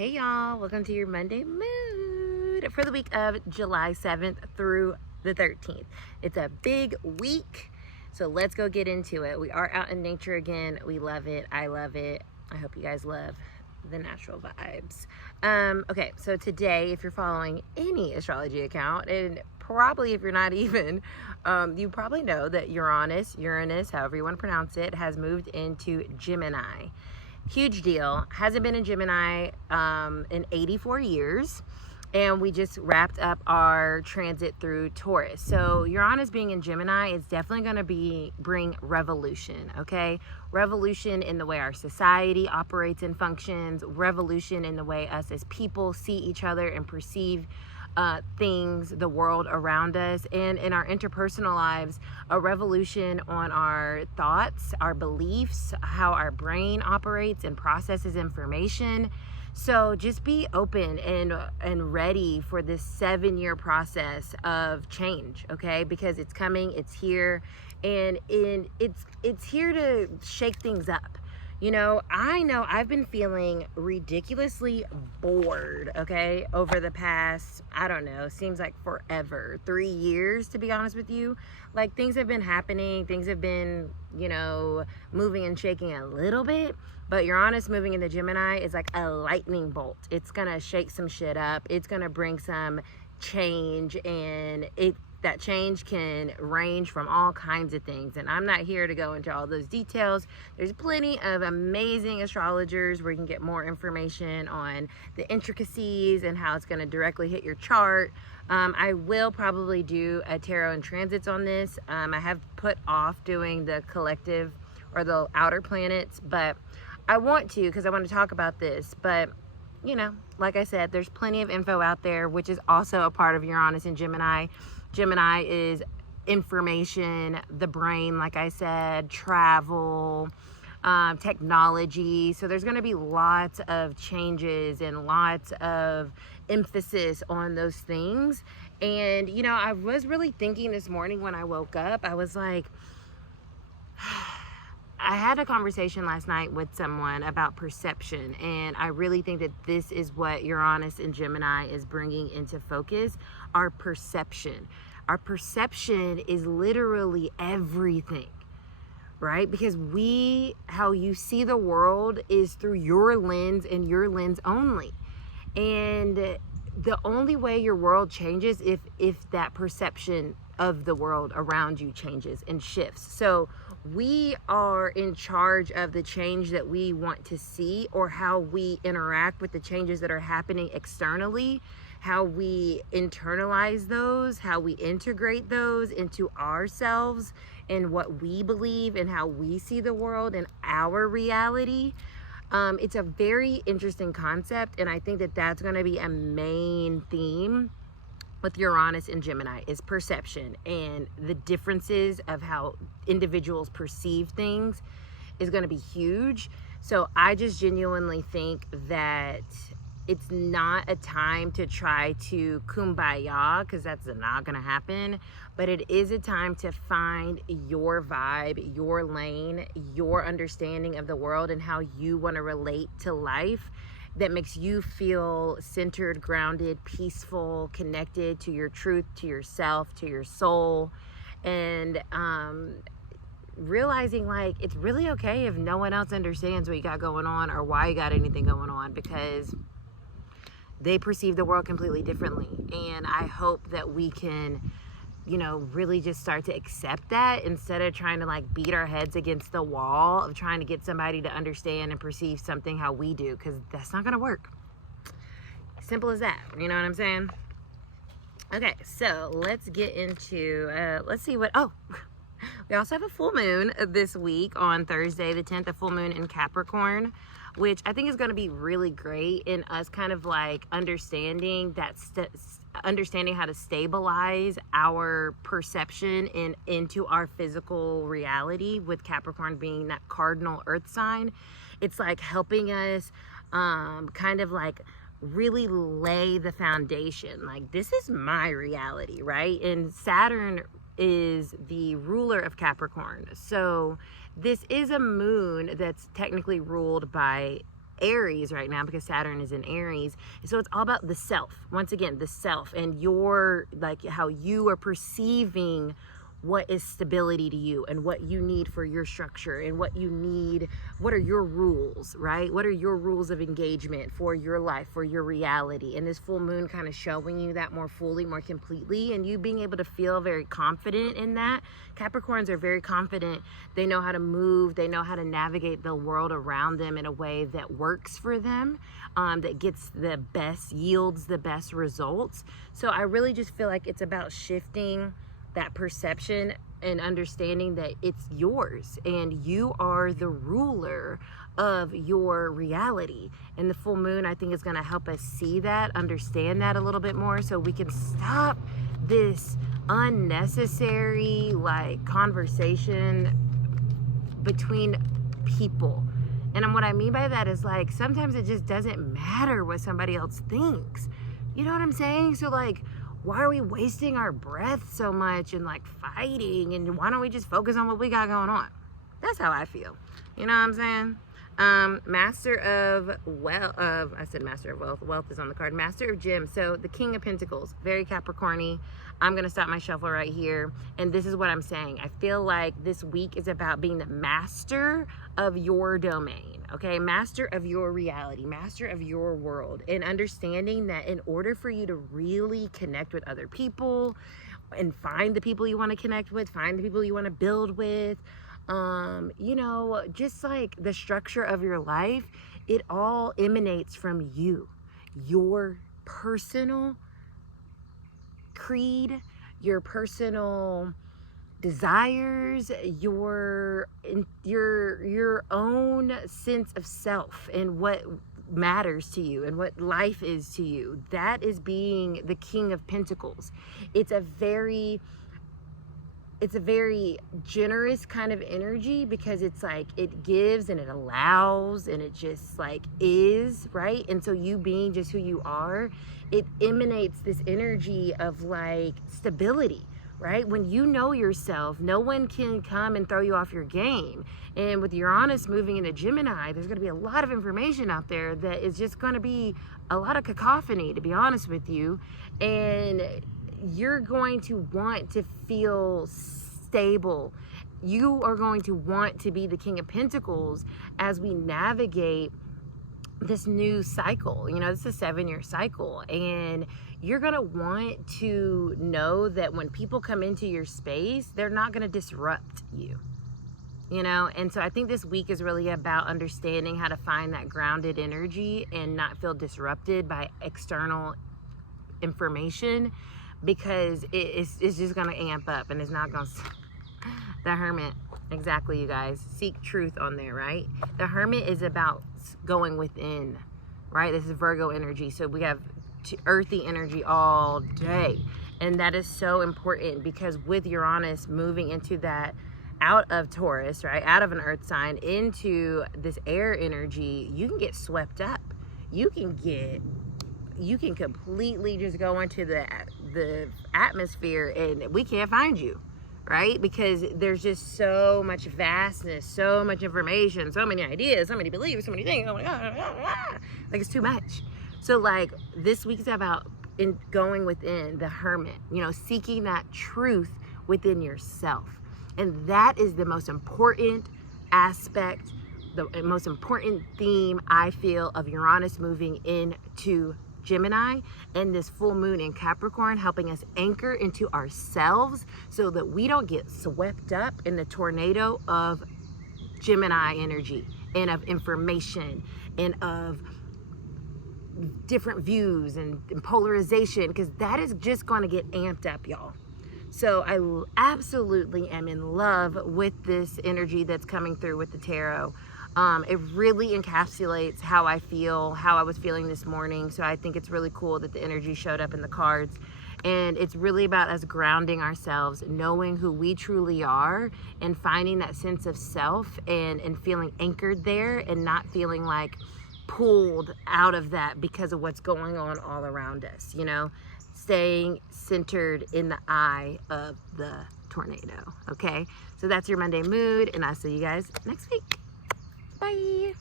Hey y'all, welcome to your Monday mood for the week of July 7th through the 13th. It's a big week, so let's go get into it. We are out in nature again. We love it. I love it. I hope you guys love the natural vibes. Okay, so today, if you're following any astrology account, and probably if you're not even, you probably know that Uranus, however you want to pronounce it, has moved into Gemini. Huge deal. Hasn't been in Gemini in 84 years. And we just wrapped up our transit through Taurus. So Uranus being in Gemini is definitely going to bring revolution, okay? Revolution in the way our society operates and functions. Revolution in the way us as people see each other and perceive things, the world around us, and in our interpersonal lives, a revolution on our thoughts, our beliefs, how our brain operates and processes information. So just be open and ready for this 7-year process of change, okay? Because it's coming, it's here, and it's here to shake things up. You know I've been feeling ridiculously bored, okay, over the past, I don't know, seems like forever, 3 years, to be honest with you. Like, things have been happening, things have been, moving and shaking a little bit, but Uranus moving into Gemini is like a lightning bolt. It's gonna shake some shit up. It's gonna bring some change, and that change can range from all kinds of things. And I'm not here to go into all those details. There's plenty of amazing astrologers where you can get more information on the intricacies and how it's going to directly hit your chart. I will probably do a tarot and transits on this. I have put off doing the collective or the outer planets, but I want to, because I want to talk about this. But like I said, there's plenty of info out there, which is also a part of Uranus and Gemini. Gemini is information, the brain, like I said, travel, technology. So there's going to be lots of changes and lots of emphasis on those things. And, I was really thinking this morning when I woke up, I was like, I had a conversation last night with someone about perception, and I really think that this is what Uranus and Gemini is bringing into focus, our perception. Our perception is literally everything, right? Because how you see the world is through your lens and your lens only. And the only way your world changes if that perception of the world around you changes and shifts. So we are in charge of the change that we want to see, or how we interact with the changes that are happening externally, how we internalize those, how we integrate those into ourselves and what we believe and how we see the world and our reality. It's a very interesting concept, and I think that that's going to be a main theme with Uranus and Gemini, is perception, and the differences of how individuals perceive things is going to be huge. So I just genuinely think that it's not a time to try to kumbaya, because that's not going to happen, but it is a time to find your vibe, your lane, your understanding of the world, and how you want to relate to life that makes you feel centered, grounded, peaceful, connected to your truth, to yourself, to your soul. And realizing, like, it's really okay if no one else understands what you got going on or why you got anything going on, because they perceive the world completely differently. And I hope that we can really just start to accept that, instead of trying to like beat our heads against the wall of trying to get somebody to understand and perceive something how we do, because that's not going to work. Simple as that. You know what I'm saying? Okay, so let's get into, let's see what, we also have a full moon this week on Thursday, the 10th, a full moon in Capricorn, which I think is going to be really great in us kind of like understanding that understanding how to stabilize our perception into our physical reality, with Capricorn being that cardinal earth sign. It's like helping us kind of like really lay the foundation. Like, this is my reality, right? And Saturn is the ruler of Capricorn. So this is a moon that's technically ruled by Aries right now because Saturn is in Aries. So it's all about the self. Once again, the self and your, like, how you are perceiving what is stability to you and what you need for your structure and what you need, what are your rules, right? What are your rules of engagement for your life, for your reality? And this full moon kind of showing you that more fully, more completely, and you being able to feel very confident in that. Capricorns are very confident. They know how to move. They know how to navigate the world around them in a way that works for them, that gets the best, yields the best results. So I really just feel like it's about shifting that perception and understanding that it's yours and you are the ruler of your reality. And the full moon, I think, is going to help us see that, understand that a little bit more, so we can stop this unnecessary like conversation between people. And what I mean by that is, like, sometimes it just doesn't matter what somebody else thinks. You know what I'm saying? So, like, why are we wasting our breath so much and like fighting? And why don't we just focus on what we got going on? That's how I feel. You know what I'm saying? Master of wealth. I said Master of wealth. Wealth is on the card. Master of gems. So the King of Pentacles, very Capricorny. I'm gonna stop my shuffle right here, and this is what I'm saying. I feel like this week is about being the master of your domain. Okay, master of your reality, master of your world, and understanding that in order for you to really connect with other people and find the people you want to connect with, find the people you want to build with, you know, just like the structure of your life, it all emanates from you, your personal creed, your personal desires, your own sense of self and what matters to you and what life is to you. That is being the King of Pentacles. It's a very generous kind of energy, because it's like it gives and it allows and it just like is, right? And so you being just who you are, it emanates this energy of like stability, right? When you know yourself, no one can come and throw you off your game. And with Uranus moving into Gemini, there's going to be a lot of information out there that is just going to be a lot of cacophony, to be honest with you. And you're going to want to feel stable. You are going to want to be the King of Pentacles as we navigate this new cycle. You know, this is a 7-year cycle, and you're going to want to know that when people come into your space, they're not going to disrupt you. You know, and so I think this week is really about understanding how to find that grounded energy and not feel disrupted by external information, because it's just going to amp up and it's not going to... The Hermit, exactly, you guys. Seek truth on there, right? The Hermit is about going within, right? This is Virgo energy, so we have earthy energy all day, and that is so important, because with Uranus moving into that, out of Taurus, right, out of an earth sign into this air energy, you can get swept up. You can completely just go into the atmosphere and we can't find you, right? Because there's just so much vastness, so much information, so many ideas, so many beliefs, so many things. Oh my God, like, it's too much. So like this week is about going within, the Hermit, you know, seeking that truth within yourself. And that is the most important aspect, the most important theme, I feel, of Uranus moving into Gemini and this full moon in Capricorn, helping us anchor into ourselves so that we don't get swept up in the tornado of Gemini energy and of information and of different views and polarization, because that is just going to get amped up, y'all. So I absolutely am in love with this energy that's coming through with the tarot. It really encapsulates how I feel, how I was feeling this morning. So I think it's really cool that the energy showed up in the cards. And it's really about us grounding ourselves, knowing who we truly are, and finding that sense of self and feeling anchored there, and not feeling like pulled out of that because of what's going on all around us, you know, staying centered in the eye of the tornado. Okay, so that's your Monday mood, and I'll see you guys next week. Bye.